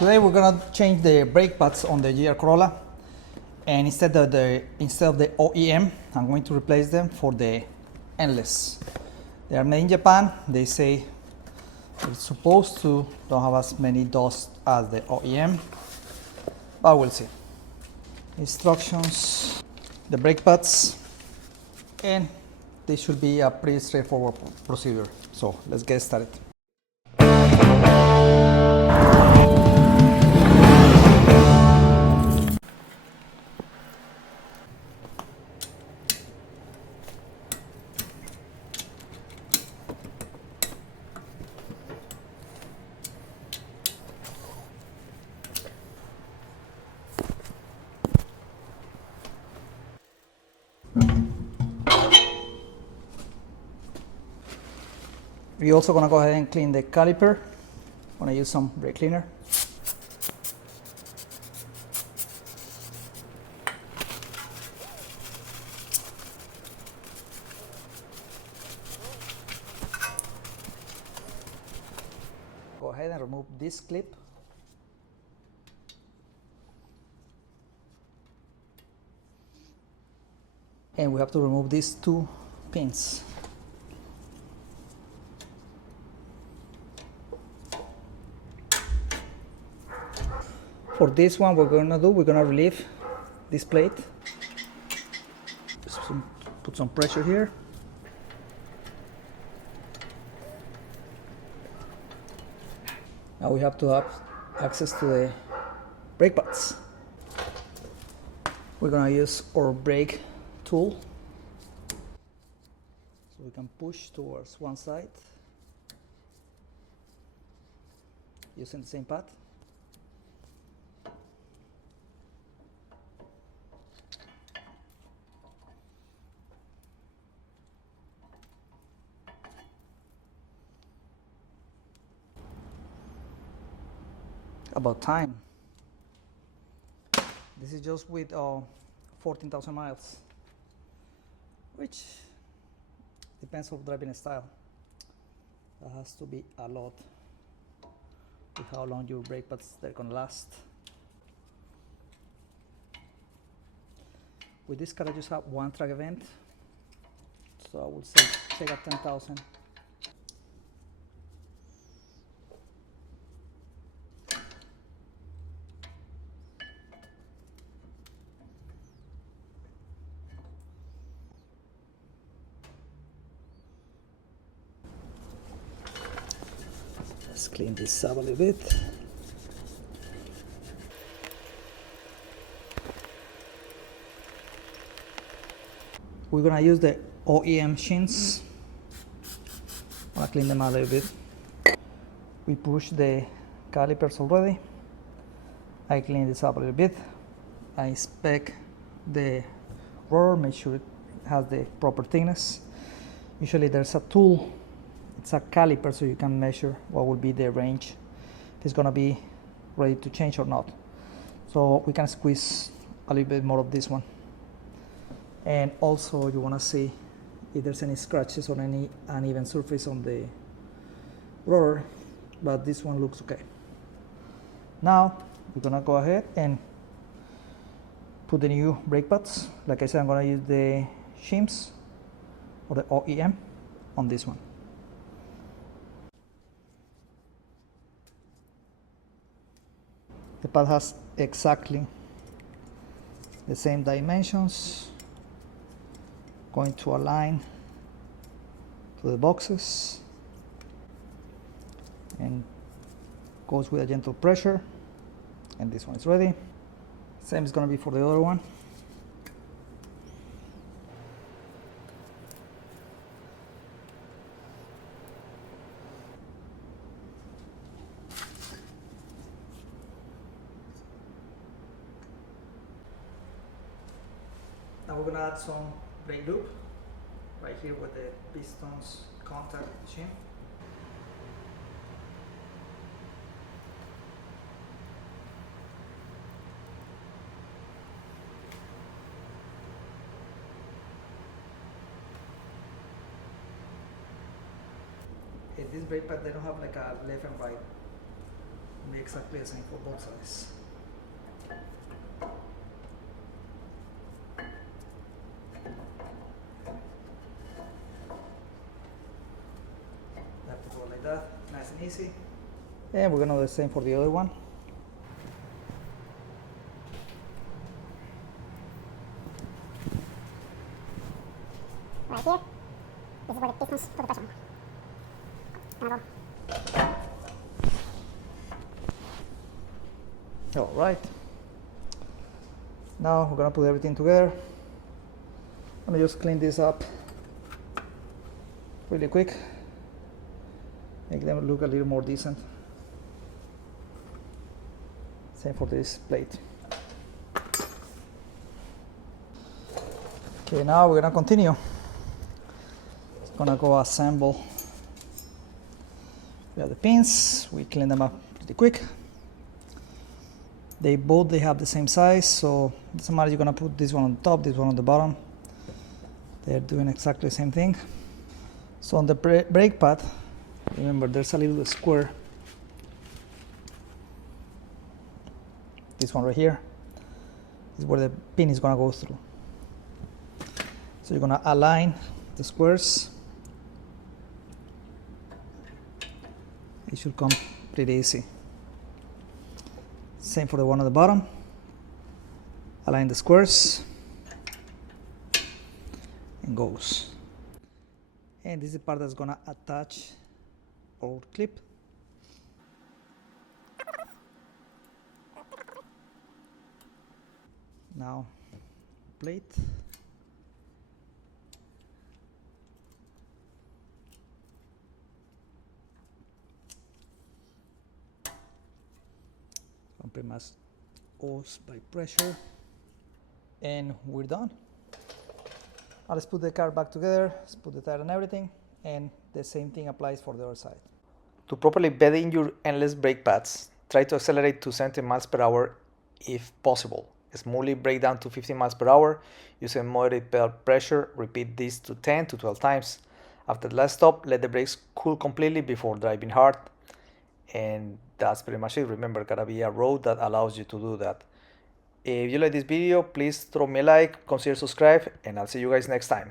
Today we're gonna change the brake pads on the GR Corolla, and instead of the OEM, I'm going to replace them for the Endless. They are made in Japan. They say it's supposed to don't have as many dust as the OEM, but we'll see. Instructions, the brake pads, and this should be a pretty straightforward procedure. So let's get started. We're also gonna go ahead and clean the caliper. I'm gonna use some brake cleaner. Go ahead and remove this clip. And we have to remove these two pins. For this one, we're gonna relieve this plate. Just put some pressure here. Now we have to have access to the brake pads. We're gonna use our brake tool, so we can push towards one side using the same pad. About time. This is just with 14,000 miles, which depends on driving style. That has to be a lot with how long your brake pads they're gonna last. With this car I just have one track event, so I would say take out 10,000. Let's clean this up a little bit. We're gonna use the OEM shins. I'm gonna clean them out a little bit. We push the calipers already. I clean this up a little bit. I inspect the rotor, make sure it has the proper thickness. Usually there's a tool. It's a caliper, so you can measure what will be the range, if it's gonna be ready to change or not. So we can squeeze a little bit more of this one. And also you wanna see if there's any scratches or any uneven surface on the rotor, but this one looks okay. Now we're gonna go ahead and put the new brake pads. Like I said, I'm gonna use the shims or the OEM on this one. The pad has exactly the same dimensions, going to align to the boxes, and goes with a gentle pressure, and this one is ready. Same is going to be for the other one. Now we're going to add some brake lube right here where the pistons contact the shim. This brake pad, they don't have like a left and right exactly the same for both sides. Have to go like that, nice and easy. And we're gonna do the same for the other one. Right here, this is where the pistons put the pressure on. All right. Now we're gonna put everything together. Let me just clean this up really quick. Make them look a little more decent. Same for this plate. Okay, now we're gonna continue. It's gonna go assemble. We have the pins. We clean them up pretty quick. They have the same size, so it doesn't matter. You're gonna put this one on top, this one on the bottom. They're doing exactly the same thing. So on the brake pad, remember there's a little square. This one right here is where the pin is gonna go through. So you're gonna align the squares. It should come pretty easy. Same for the one on the bottom. Align the squares and goes. And this is the part that's gonna attach our clip. Now plate. Pretty much hose by pressure, and we're done. Now let's put the car back together. Let's put the tire and everything, and the same thing applies for the other side. To properly bed in your endless brake pads, try to accelerate to 70 miles per hour if possible. Smoothly brake down to 50 miles per hour using moderate pedal pressure. Repeat this to 10 to 12 times. After the last stop, let the brakes cool completely before driving hard. And that's pretty much it. Remember, gotta be a road that allows you to do that. If you like this video, please throw me a like, consider subscribe, and I'll see you guys next time.